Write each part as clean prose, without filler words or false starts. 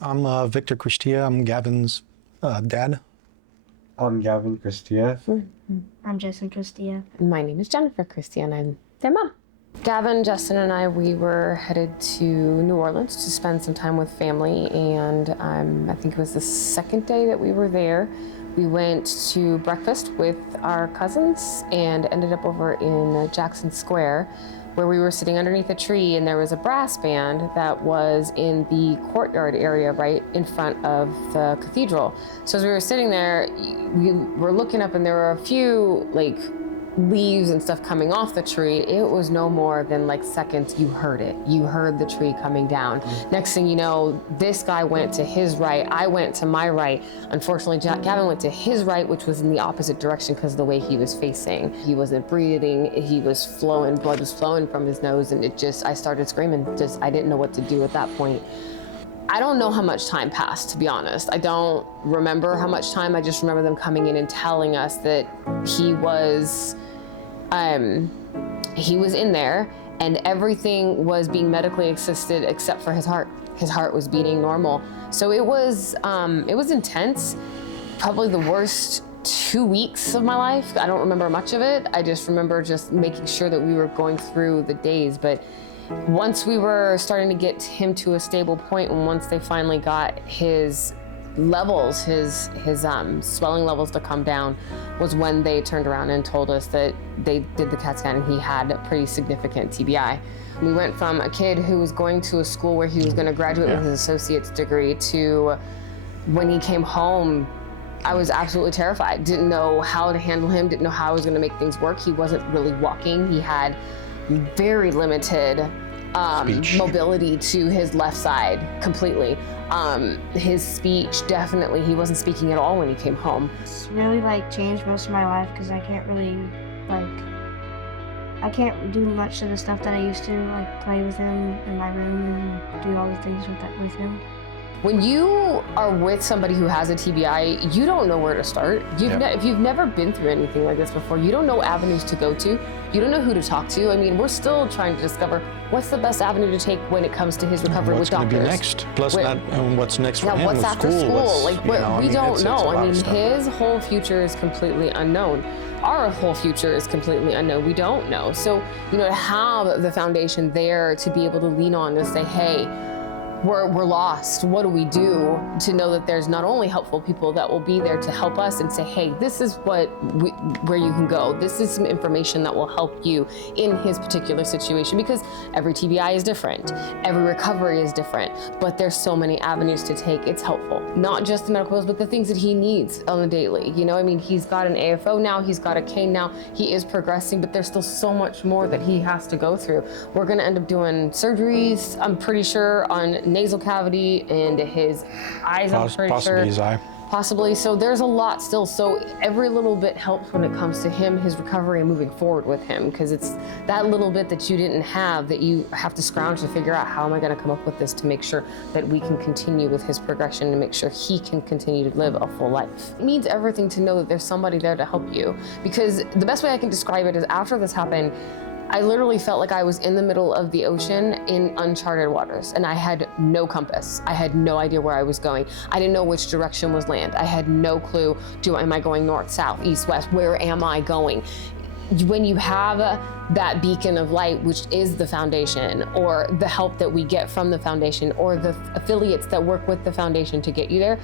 I'm Victor Cristea. I'm Gavin's dad. I'm Gavin Cristea. I'm Justin Cristea. My name is Jennifer Cristea, and I'm their mom. Gavin, Justin, and I, we were headed to New Orleans to spend some time with family, and I think it was the second day that we were there. We went to breakfast with our cousins and ended up over in Jackson Square, where we were sitting underneath a tree, and there was a brass band that was in the courtyard area right in front of the cathedral. So as we were sitting there, we were looking up, and there were a few leaves and stuff coming off the tree. It was no more than seconds. You heard it. You heard the tree coming down. Next thing you know, this guy went to his right. I went to my right. Unfortunately, Gavin went to his right, which was in the opposite direction because of the way he was facing. He wasn't breathing. He was flowing. Blood was flowing from his nose, and I started screaming. I didn't know what to do at that point. I don't know how much time passed, to be honest. I don't remember how much time. I just remember them coming in and telling us that he was in there, and everything was being medically assisted except for his heart. His heart was beating normal. So it was intense. Probably the worst 2 weeks of my life. I don't remember much of it. I just remember just making sure that we were going through the days. But once we were starting to get him to a stable point, and once they finally got his levels, his swelling levels to come down, was when they turned around and told us that they did the CAT scan and he had a pretty significant TBI. We went from a kid who was going to a school where he was going to graduate with his associate's degree to when he came home, I was absolutely terrified. Didn't know how to handle him, didn't know how I was going to make things work. He wasn't really walking. He had very limited mobility to his left side completely. His speech, definitely, he wasn't speaking at all when he came home. It's really changed most of my life because I can't really I can't do much of the stuff that I used to, play with him in my room and do all the things with him. When you are with somebody who has a TBI, you don't know where to start. If you've never been through anything like this before, you don't know avenues to go to. You don't know who to talk to. I mean, we're still trying to discover what's the best avenue to take when it comes to his recovery with doctors. What's going to be next? Plus, what's next for him what's with after school? We don't know. I mean, his whole future is completely unknown. Our whole future is completely unknown. We don't know. So, to have the foundation there to be able to lean on to say, hey, we're lost. What do we do? To know that there's not only helpful people that will be there to help us and say, hey, this is where you can go. This is some information that will help you in his particular situation, because every TBI is different. Every recovery is different, but there's so many avenues to take. It's helpful. Not just the medical bills, but the things that he needs on the daily. He's got an AFO now, he's got a cane now, he is progressing, but there's still so much more that he has to go through. We're gonna end up doing surgeries, I'm pretty sure, on nasal cavity and his eyes, I'm pretty possibly sure. His eye. Possibly. So there's a lot still. So every little bit helps when it comes to him, his recovery, and moving forward with him, because it's that little bit that you didn't have that you have to scrounge to figure out, how am I going to come up with this to make sure that we can continue with his progression, to make sure he can continue to live a full life. It means everything to know that there's somebody there to help you, because the best way I can describe it is, after this happened, I literally felt like I was in the middle of the ocean in uncharted waters, and I had no compass. I had no idea where I was going. I didn't know which direction was land. I had no clue. Am I going north, south, east, west? Where am I going? When you have that beacon of light, which is the foundation, or the help that we get from the foundation, or the affiliates that work with the foundation to get you there,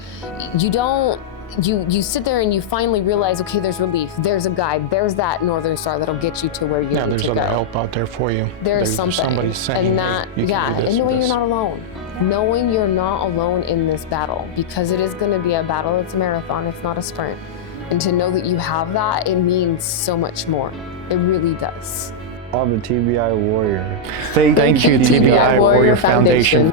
you sit there and you finally realize, okay, there's relief, there's a guide, there's that Northern Star that'll get you to where you need to go. Yeah, there's other help out there for you. There's something. Somebody saying, and that, hey, you can do this, and knowing this. you're not alone. Knowing you're not alone in this battle, because it is going to be a battle. It's a marathon, it's not a sprint. And to know that you have that, it means so much more. It really does. I'm a TBI Warrior. Thank you, TBI Warrior Foundation.